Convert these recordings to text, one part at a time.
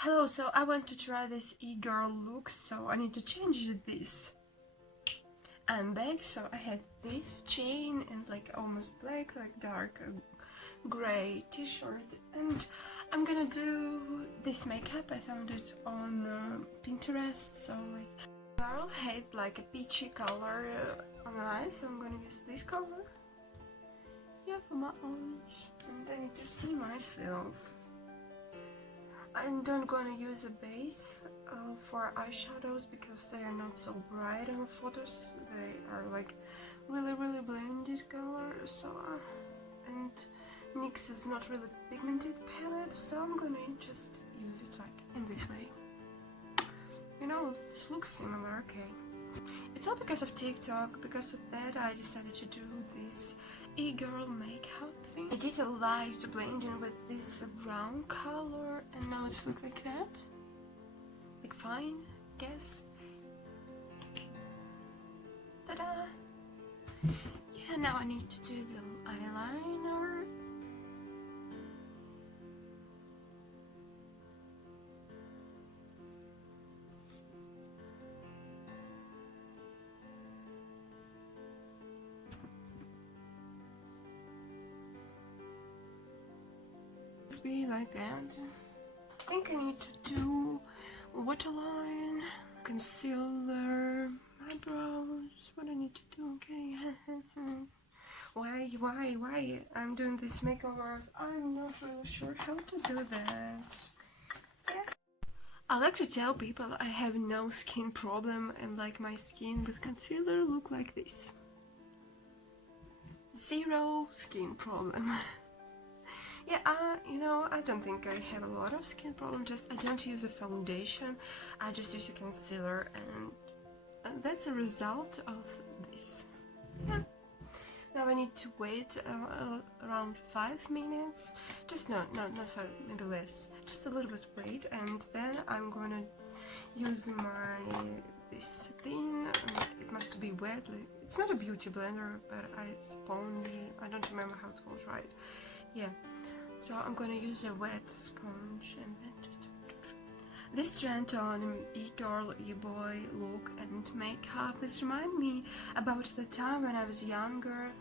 Hello, so I want to try this e-girl look, so I need to change this. I'm back, so I had this chain and like almost black, like dark gray t-shirt, and I'm gonna do this makeup. I found it on Pinterest, so like girl had like a peachy color on the eye, so I'm gonna use this color. Yeah, for my eyes, and I need to see myself. I'm not gonna use a base for eyeshadows because they are not so bright on photos. They are like really blended color, so and NYX is not really pigmented palette, so I'm gonna just use it like in this way. You know, it looks similar, okay. It's all because of TikTok. Because of that I decided to do this e-girl makeup thing. I did a light blending with this brown color and now it's look like that. Like fine, guess. Ta-da! Yeah, now I need to do the eyeliner. Be like that. I think I need to do waterline, concealer, eyebrows. What I need to do? Okay. Why? I'm doing this makeover. I'm not really sure how to do that. Yeah. I like to tell people I have no skin problem and like my skin with concealer look like this. Zero skin problem. Yeah, you know, I don't think I have a lot of skin problem, just I don't use a foundation, I just use a concealer, and that's a result of this. Yeah. Now I need to wait around 5 minutes, just not 5, maybe less, just a little bit wait, and then I'm gonna use this thing, it must be wet, it's not a beauty blender, but sponge, I don't remember how it's called, right? Yeah. So I'm gonna use a wet sponge and then just... This trend on e-girl, e-boy look and makeup, this reminds me about the time when I was younger,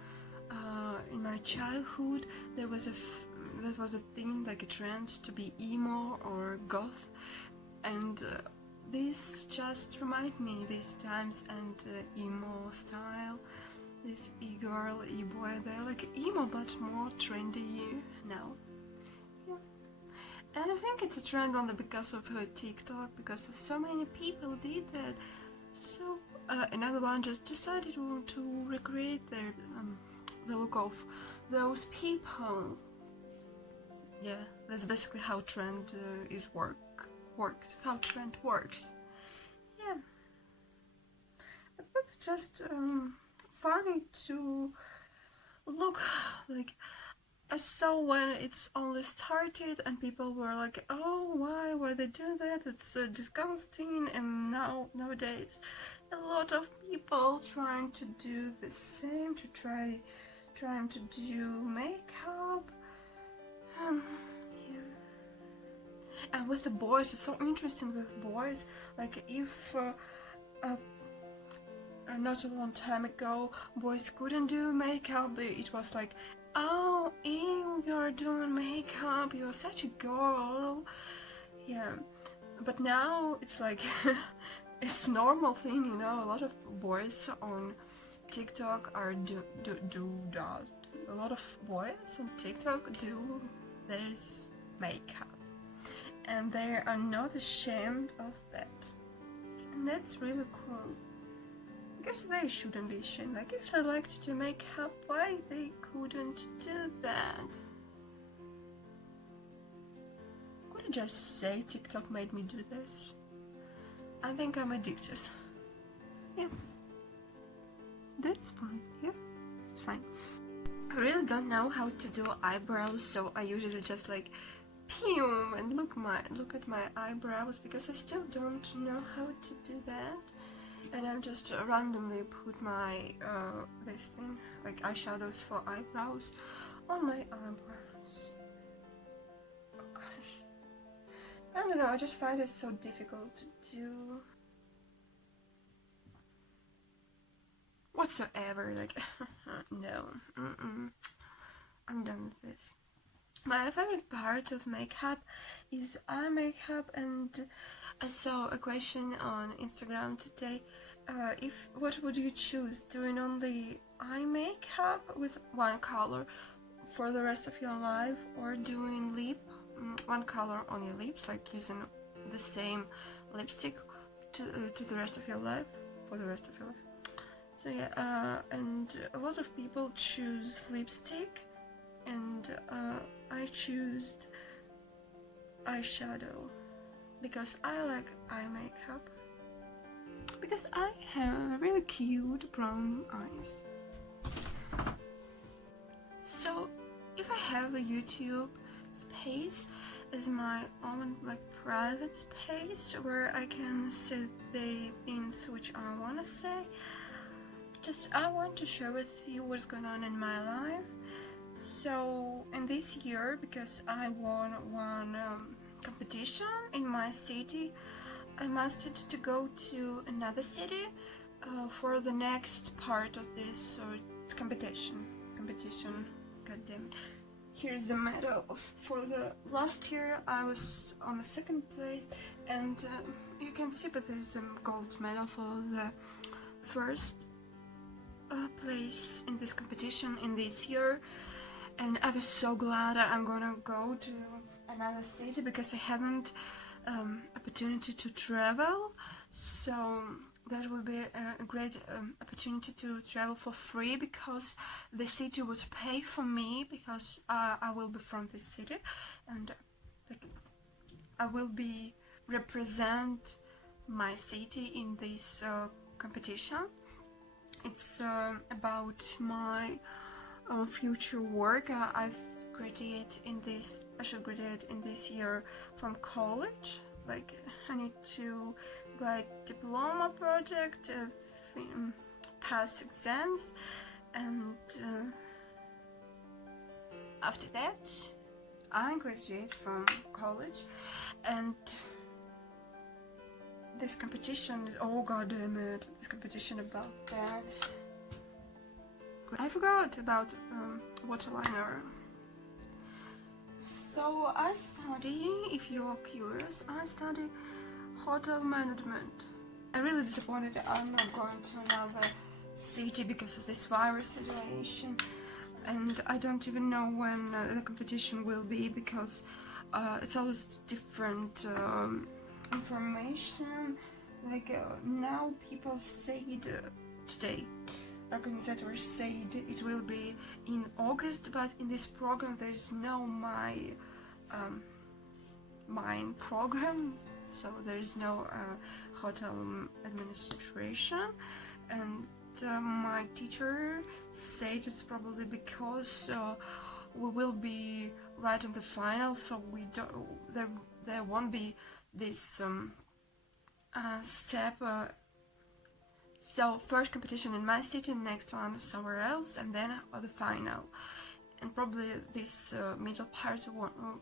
in my childhood. That was a thing, like a trend to be emo or goth, and this just remind me these times and emo style. This e-girl, e-boy, they're like emo but more trendy now. Yeah. And I think it's a trend only because of TikTok, because so many people did that. So another one just decided to recreate the look of those people. Yeah, that's basically how trend works. How trend works. Yeah, but that's just funny to look like. I saw when it's only started and people were like, oh, why they do that, it's disgusting, and nowadays a lot of people trying to do the same, trying to do makeup. Yeah. And with the boys, it's so interesting with boys, like if not a long time ago boys couldn't do makeup, it was like, oh, ew, you're doing makeup, you're such a girl. Yeah, but now it's like it's normal thing, you know. A lot of boys on TikTok are do that. A lot of boys on TikTok do this makeup, and they are not ashamed of that, and that's really cool. I guess they shouldn't be ashamed. Like, if they like to do makeup, why they couldn't do that? Could I just say TikTok made me do this? I think I'm addicted. Yeah. That's fine. Yeah, it's fine. I really don't know how to do eyebrows, so I usually just like pew and look at my eyebrows, because I still don't know how to do that. And I'm just randomly put my this thing, like eyeshadows for eyebrows, on my eyebrows. Oh gosh, I don't know, I just find it so difficult to do whatsoever, like, no, I'm done with this. My favorite part of makeup is eye makeup, and I saw a question on Instagram today. What would you choose, doing only eye makeup with one color for the rest of your life, or doing one color on your lips, like using the same lipstick to the rest of your life, for the rest of your life? So yeah, and a lot of people choose lipstick, and I choose eyeshadow because I like eye makeup, because I have really cute brown eyes. So if I have a YouTube space as my own, like, private space where I can say the things which I want to say, I want to share with you what's going on in my life. So in this year, because I won one competition in my city, I must to go to another city for the next part of this competition. God damn it. Here's the medal. For the last year I was on the second place, and you can see that there's a gold medal for the first place in this competition in this year. And I was so glad that I'm gonna go to another city, because I haven't opportunity to travel, so that would be a great opportunity to travel for free, because the city would pay for me, because I will be from this city, and I will be represent my city in this competition. It's about my future work. I should graduate in this year from college. Like, I need to write diploma project, pass exams, and after that I graduate from college. And this competition is, oh god damn it, this competition about that. I forgot about waterliner. So I study, if you're curious, I study hotel management. I'm really disappointed that I'm not going to another city because of this virus situation, and I don't even know when the competition will be, because it's always different information. Like now people said today, organizers said it will be in August, but in this program there is no mine program, so there is no hotel administration. And my teacher said it's probably because we will be right on the final, so there won't be this step. So first competition in my city, next one somewhere else, and then the final. And probably this middle part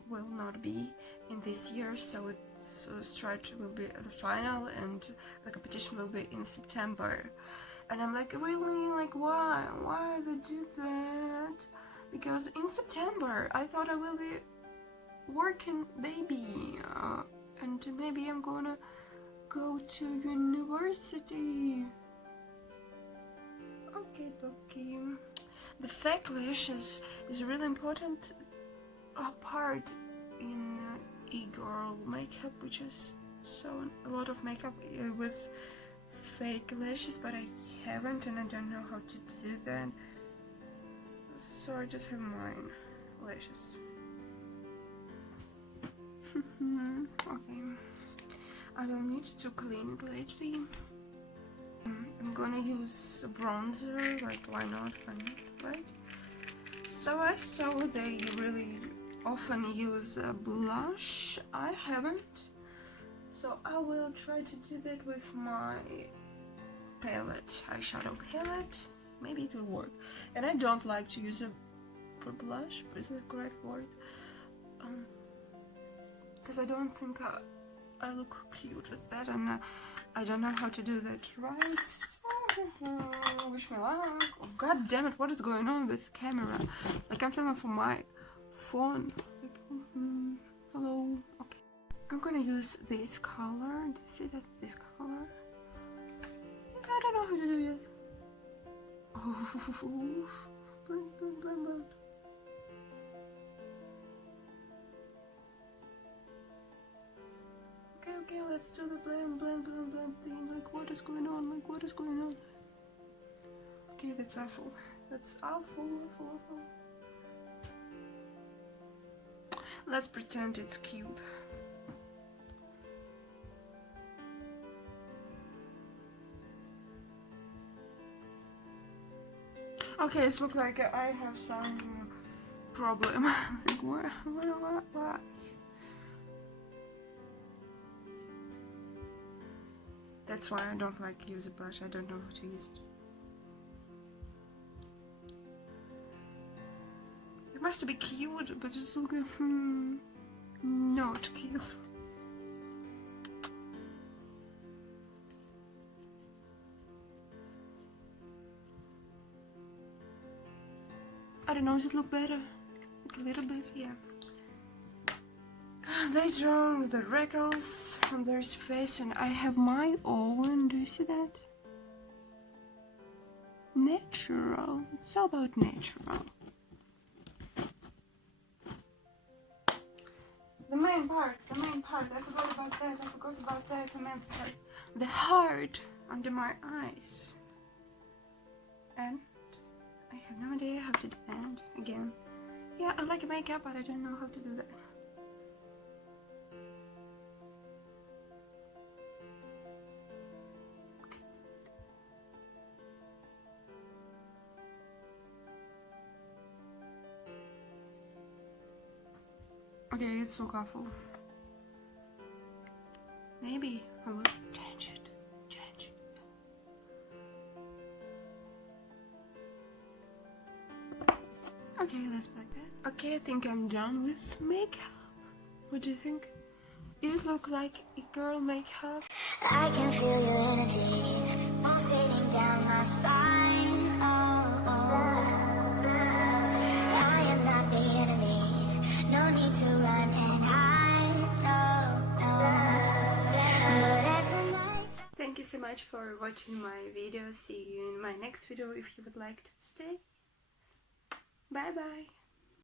will not be in this year, so it's straight will be the final, and the competition will be in September. And I'm like, really? Like, why they do that? Because in September I thought I will be working, baby, and maybe I'm gonna go to university. Okay. The fake lashes is a really important part in egirl makeup, which is a lot of makeup with fake lashes, but I haven't, and I don't know how to do that, so I just have mine lashes. Okay, I will need to clean it lately. I'm gonna use a bronzer, like why not, right? So I saw they really often use a blush. I haven't, so I will try to do that with my eyeshadow palette. Maybe it will work. And I don't like to use a blush, but is that the correct word? because I don't think I look cute with that, and I don't know how to do that right. Wish me luck. Oh, god damn it, what is going on with the camera? Like, I'm filming from my phone. Like, hello. Okay. I'm gonna use this color. Do you see that? This color? I don't know how to do it. Oh, blend, blend, blend, blend. Okay, let's do the blend, blend, blend, blend thing. Like, what is going on? Like, what is going on? Okay, that's awful. That's awful. Let's pretend it's cute. Okay, it looks like I have some problem. Like, what? That's why I don't like use a blush. I don't know how to use it. It must be cute, but it's looking not cute. I don't know, does it look better? Like a little bit, yeah. They draw the wrinkles on their face, and I have my own. Do you see that? Natural. It's all about natural. The main part. I forgot about that. The main part. The heart under my eyes. And I have no idea how to do that again. Yeah, I like makeup, but I don't know how to do that. Okay, it's so awful. Maybe I will change it. Okay, let's back that. Okay, I think I'm done with makeup. What do you think? Does it look like a girl makeup? I can feel your energy pulsating down my spine. Oh, oh. I am not the enemy. No need to run and hide. No. But as the night... Thank you so much for watching my video. See you in my next video if you would like to stay. Bye bye.